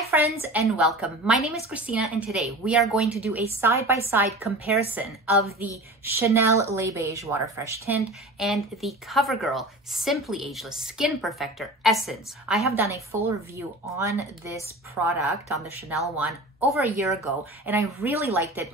Hi friends and welcome. My name is Cristina and today we are going to do a side-by-side comparison of the Chanel Le Beige Water Fresh Tint and the CoverGirl Simply Ageless Skin Perfector Essence. I have done a full review on this product, on the Chanel one, over a year ago and I really liked it,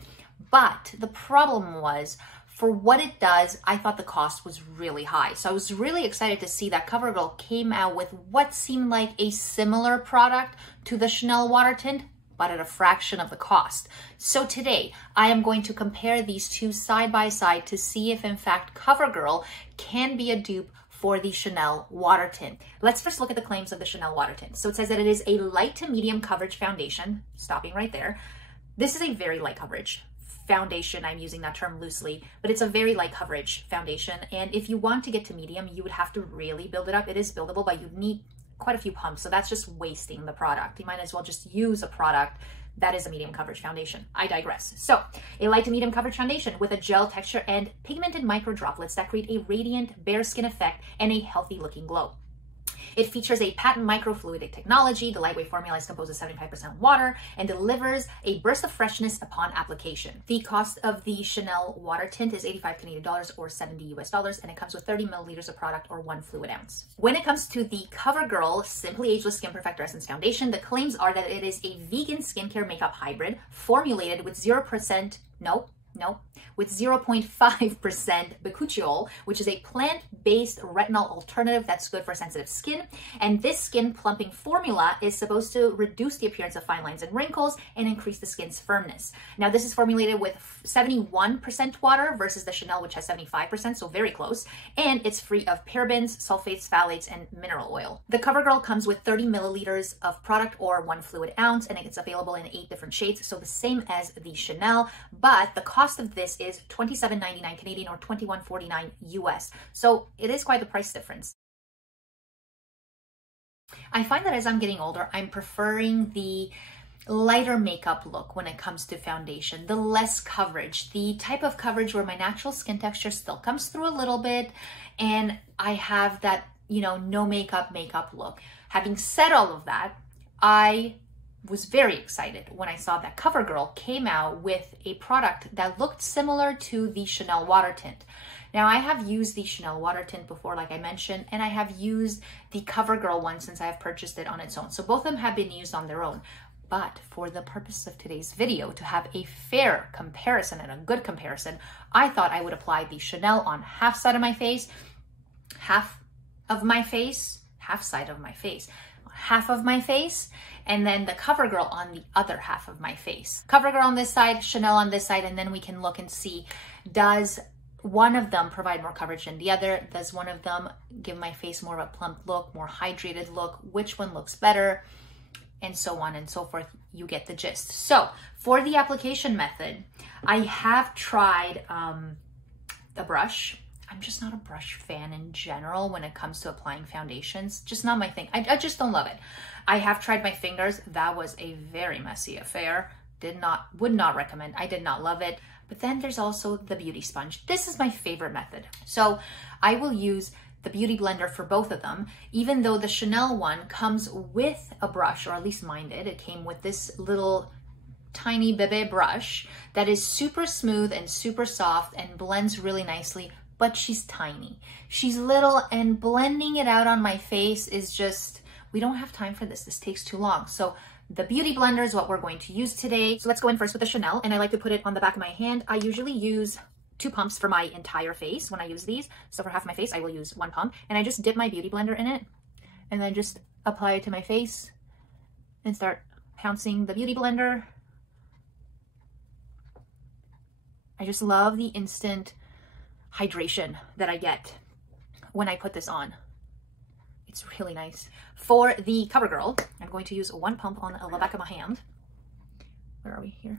but the problem was, for what it does, I thought the cost was really high. So I was really excited to see that CoverGirl came out with what seemed like a similar product to the Chanel water tint, but at a fraction of the cost. So today, I am going to compare these two side by side to see if in fact CoverGirl can be a dupe for the Chanel water tint. Let's first look at the claims of the Chanel water tint. So it says that it is a light to medium coverage foundation, stopping right there. This is a very light coverage foundation. I'm using that term loosely, but it's a very light coverage foundation. And if you want to get to medium, you would have to really build it up. It is buildable, but you need quite a few pumps. So that's just wasting the product. You might as well just use a product that is a medium coverage foundation. I digress. So a light to medium coverage foundation with a gel texture and pigmented micro droplets that create a radiant bare skin effect and a healthy looking glow. It features a patent microfluidic technology. The lightweight formula is composed of 75% water and delivers a burst of freshness upon application. The cost of the Chanel water tint is 85 Canadian dollars or 70 US dollars, and it comes with 30 milliliters of product or 1 fluid ounce. When it comes to the CoverGirl Simply Ageless Skin Perfector Essence Foundation, the claims are that it is a vegan skincare makeup hybrid formulated with 0%, with 0.5% bakuchiol, which is a plant-based retinol alternative that's good for sensitive skin. And this skin plumping formula is supposed to reduce the appearance of fine lines and wrinkles and increase the skin's firmness. Now, this is formulated with 71% water versus the Chanel, which has 75%, so very close. And it's free of parabens, sulfates, phthalates, and mineral oil. The CoverGirl comes with 30 milliliters of product or 1 fluid ounce, and it's available in 8 different shades, so the same as the Chanel, but the cost of this is $27.99 Canadian or $21.49 US. So it is quite the price difference. I find that as I'm getting older, I'm preferring the lighter makeup look when it comes to foundation, the less coverage, the type of coverage where my natural skin texture still comes through a little bit and I have that, no makeup look. Having said all of that, I was very excited when I saw that CoverGirl came out with a product that looked similar to the Chanel water tint. Now, I have used the Chanel water tint before, like I mentioned, and I have used the CoverGirl one since I have purchased it on its own. So both of them have been used on their own. But for the purpose of today's video, to have a fair comparison and a good comparison, I thought I would apply the Chanel on half side of my face, half of my face, and then the CoverGirl on the other half of my face. CoverGirl on this side, Chanel on this side, and then we can look and see, does one of them provide more coverage than the other? Does one of them give my face more of a plump look, more hydrated look? Which one looks better? And so on and so forth. You get the gist. So for the application method, I have tried a brush. I'm just not a brush fan in general when it comes to applying foundations. Just not my thing. I just don't love it. I have tried my fingers. That was a very messy affair. Would not recommend. I did not love it. But then there's also the beauty sponge. This is my favorite method. So I will use the beauty blender for both of them, even though the Chanel one comes with a brush, or at least mine did. It came with this little tiny bebe brush that is super smooth and super soft and blends really nicely, but she's tiny. She's little, and blending it out on my face is just, we don't have time for this. This takes too long. So the beauty blender is what we're going to use today. So let's go in first with the Chanel, and I like to put it on the back of my hand. I usually use 2 pumps for my entire face when I use these. So for half of my face, I will use 1 pump, and I just dip my beauty blender in it and then just apply it to my face and start pouncing the beauty blender. I just love the instant hydration that I get when I put this on. It's really nice. For the CoverGirl, I'm going to use 1 pump on the back of my hand. Where are we here?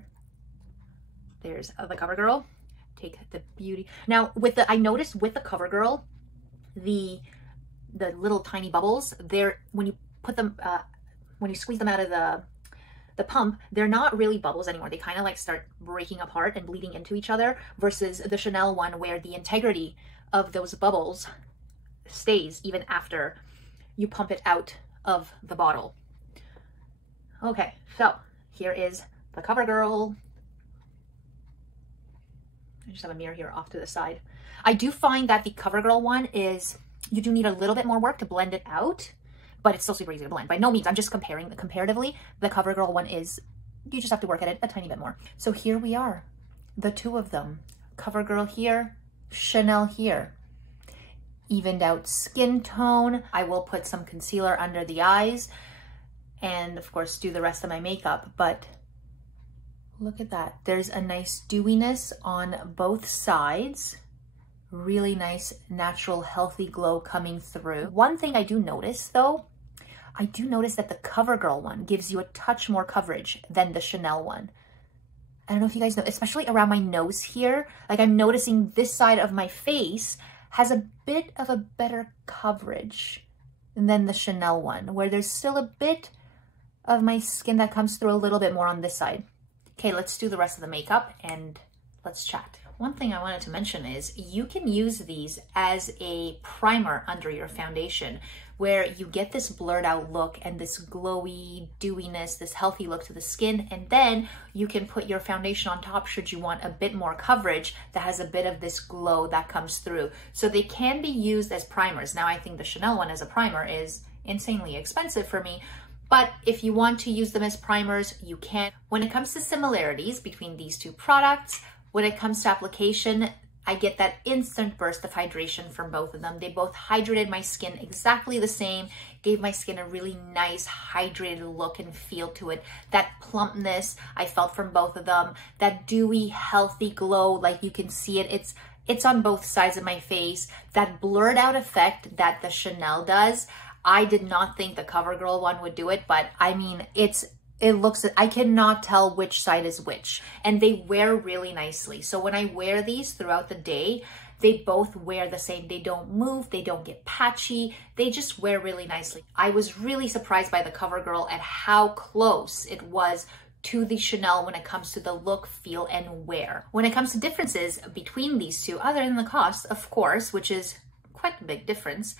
There's the CoverGirl. Take the beauty. Now I noticed with the CoverGirl, the little tiny bubbles there, when you put them, when you squeeze them out of the pump, they're not really bubbles anymore. They kind of like start breaking apart and bleeding into each other, versus the Chanel one where the integrity of those bubbles stays even after you pump it out of the bottle. Okay, so here is the CoverGirl. I just have a mirror here off to the side. I do find that the CoverGirl one is, you do need a little bit more work to blend it out, but it's still super easy to blend. By no means, I'm just comparing comparatively. The CoverGirl one is, you just have to work at it a tiny bit more. So here we are, the two of them. CoverGirl here, Chanel here. Evened out skin tone. I will put some concealer under the eyes and of course do the rest of my makeup, but look at that. There's a nice dewiness on both sides. Really nice, natural, healthy glow coming through. One thing I do notice though, I do notice that the CoverGirl one gives you a touch more coverage than the Chanel one. I don't know if you guys know, especially around my nose here, like I'm noticing this side of my face has a bit of a better coverage than the Chanel one, where there's still a bit of my skin that comes through a little bit more on this side. Okay, let's do the rest of the makeup and let's chat. One thing I wanted to mention is you can use these as a primer under your foundation, where you get this blurred out look and this glowy dewiness, this healthy look to the skin, and then you can put your foundation on top should you want a bit more coverage that has a bit of this glow that comes through. So they can be used as primers. Now I think the Chanel one as a primer is insanely expensive for me, but if you want to use them as primers, you can. When it comes to similarities between these two products, when it comes to application, I get that instant burst of hydration from both of them. They both hydrated my skin exactly the same, gave my skin a really nice hydrated look and feel to it. That plumpness I felt from both of them, that dewy, healthy glow, like you can see it. It's on both sides of my face. That blurred out effect that the Chanel does, I did not think the CoverGirl one would do it, but I mean, I cannot tell which side is which, and they wear really nicely. So when I wear these throughout the day, they both wear the same. They don't move, they don't get patchy, they just wear really nicely. I was really surprised by the CoverGirl at how close it was to the Chanel when it comes to the look, feel, and wear. When it comes to differences between these two, other than the cost, of course, which is quite a big difference,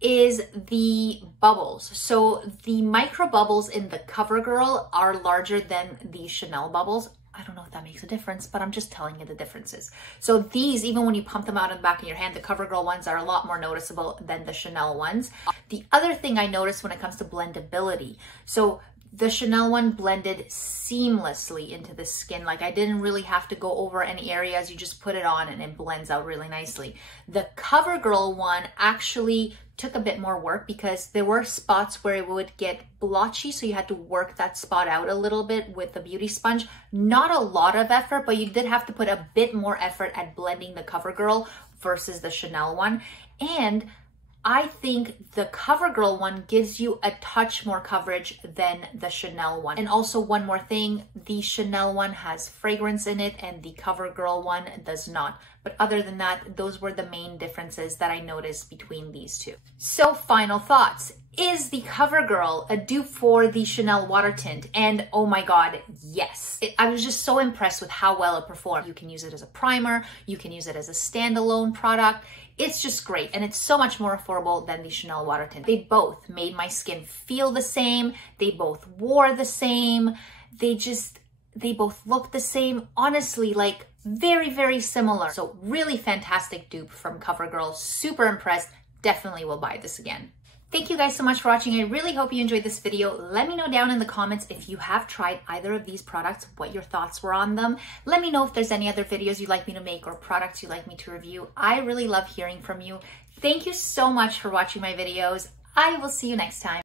is the bubbles. So the micro bubbles in the CoverGirl are larger than the Chanel bubbles. I don't know if that makes a difference, but I'm just telling you the differences. So these, even when you pump them out in the back of your hand, the CoverGirl ones are a lot more noticeable than the Chanel ones. The other thing I noticed when it comes to blendability, so the Chanel one blended seamlessly into the skin. Like I didn't really have to go over any areas. You just put it on and it blends out really nicely. The CoverGirl one actually took a bit more work because there were spots where it would get blotchy, so you had to work that spot out a little bit with the beauty sponge. Not a lot of effort, but you did have to put a bit more effort at blending the CoverGirl versus the Chanel one. And I think the CoverGirl one gives you a touch more coverage than the Chanel one. And also one more thing, the Chanel one has fragrance in it and the CoverGirl one does not. But other than that, those were the main differences that I noticed between these two. So final thoughts. Is the CoverGirl a dupe for the Chanel water tint? And oh my God, yes. I was just so impressed with how well it performed. You can use it as a primer, you can use it as a standalone product. It's just great, and it's so much more affordable than the Chanel water tint. They both made my skin feel the same. They both wore the same. They both look the same. Honestly, like very, very similar. So really fantastic dupe from CoverGirl. Super impressed. Definitely will buy this again. Thank you guys so much for watching. I really hope you enjoyed this video. Let me know down in the comments if you have tried either of these products, what your thoughts were on them. Let me know if there's any other videos you'd like me to make or products you'd like me to review. I really love hearing from you. Thank you so much for watching my videos. I will see you next time.